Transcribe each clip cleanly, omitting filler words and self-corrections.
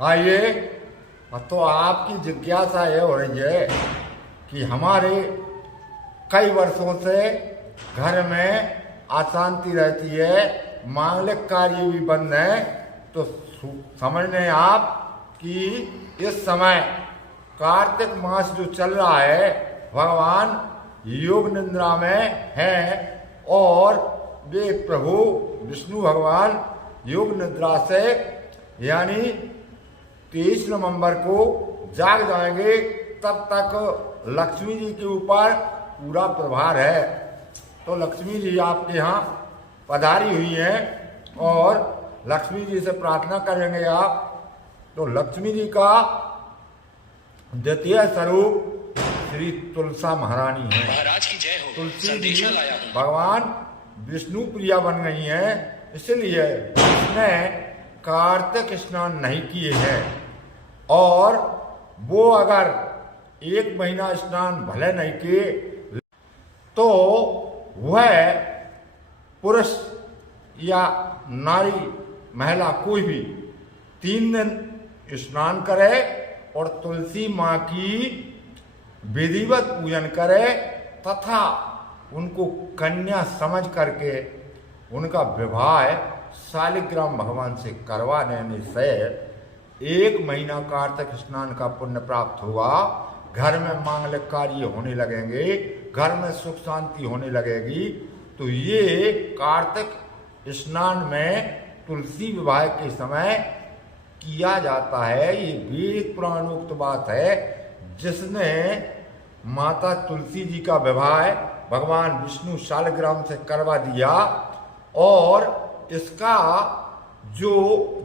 आइए। तो आपकी जिज्ञासा यह हो रही है कि हमारे कई वर्षों से घर में अशांति रहती है, मांगलिक कार्य भी बंद है। तो समझ लें आप कि इस समय कार्तिक मास जो चल रहा है, भगवान योग निद्रा में हैं और वे प्रभु विष्णु भगवान योग निद्रा से यानी 23 नवंबर को जाग जाएंगे। तब तक लक्ष्मी जी के ऊपर पूरा प्रभार है। तो लक्ष्मी जी आपके यहाँ पधारी हुई हैं और लक्ष्मी जी से प्रार्थना करेंगे आप। तो लक्ष्मी जी का द्वितीय स्वरूप श्री तुलसा महारानी है। महाराज की जय हो। तुलसी जी भगवान विष्णु प्रिया बन गई हैं, इसलिए उसने कार्तिक स्नान नहीं किए हैं। और वो अगर 1 महीना स्नान भले नहीं किए तो वह पुरुष या नारी महिला कोई भी 3 दिन स्नान करे और तुलसी माँ की विधिवत पूजन करे तथा उनको कन्या समझ करके उनका विवाह शालिग्राम भगवान से करवा देने से 1 महीना कार्तिक स्नान का पुण्य प्राप्त होगा। घर में मांगलिक कार्य होने लगेंगे, घर में सुख शांति होने लगेगी। तो ये कार्तिक स्नान में तुलसी विवाह के समय किया जाता है। ये वेद पुराणोक्त बात है, जिसने माता तुलसी जी का विवाह भगवान विष्णु शालिग्राम से करवा दिया। और इसका जो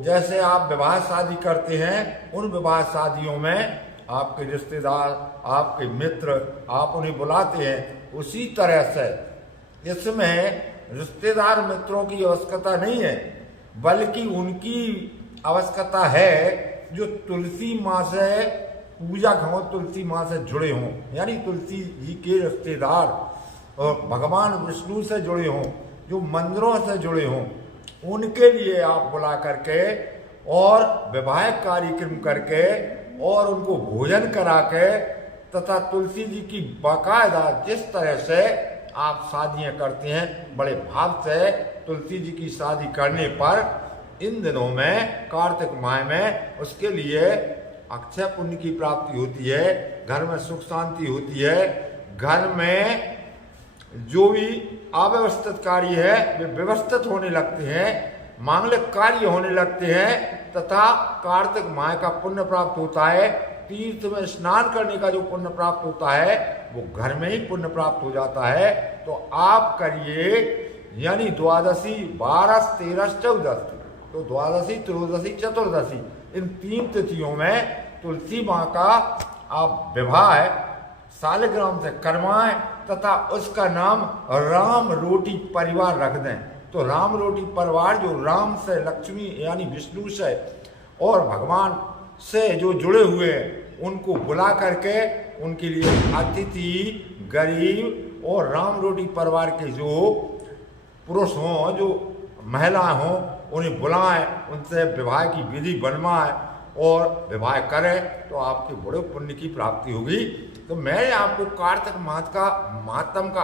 जैसे आप विवाह शादी करते हैं, उन विवाह शादियों में आपके रिश्तेदार, आपके मित्र, आप उन्हें बुलाते हैं, उसी तरह से इसमें रिश्तेदार मित्रों की आवश्यकता नहीं है, बल्कि उनकी आवश्यकता है जो तुलसी माँ से पूजा हों, तुलसी माँ से जुड़े हों, यानी तुलसी जी के रिश्तेदार और भगवान विष्णु से जुड़े हों, जो मंदिरों से जुड़े हों, उनके लिए आप बुला करके और विवाह कार्यक्रम करके और उनको भोजन करा के तथा तुलसी जी की बाकायदा जिस तरह से आप शादियां करते हैं, बड़े भाव से तुलसी जी की शादी करने पर इन दिनों में कार्तिक माह में उसके लिए अक्षय पुण्य की प्राप्ति होती है, घर में सुख शांति होती है, घर में जो भी अव्यवस्थित कार्य है वे व्यवस्थित होने लगते हैं, मांगलिक कार्य होने लगते हैं तथा कार्तिक माह का पुण्य प्राप्त होता है। तीर्थ में स्नान करने का जो पुण्य प्राप्त होता है वो घर में ही पुण्य प्राप्त हो जाता है। तो आप करिए, यानी द्वादशी, 12, 13, 14, तो द्वादशी, त्रयोदशी, चतुर्दशी, इन 3 तिथियों में तुलसी माँ का आप विवाह शालिग्राम से करवाएं तथा उसका नाम राम रोटी परिवार रख दें। तो राम रोटी परिवार जो राम से, लक्ष्मी यानी विष्णु से और भगवान से जो जुड़े हुए हैं, उनको बुला करके उनके लिए अतिथि, गरीब और राम रोटी परिवार के जो पुरुष हों, जो महिलाएं हों, उन्हें बुलाएं, उनसे विवाह की विधि बनवाएं और विवाह करें, तो आपके बड़े पुण्य की प्राप्ति होगी। तो मैंने आपको कार्तिक मास का महात्म का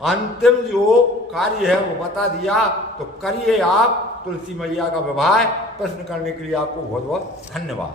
अंतिम जो कार्य है वो बता दिया। तो करिए आप तुलसी मैया का विवाह। प्रश्न करने के लिए आपको बहुत बहुत धन्यवाद।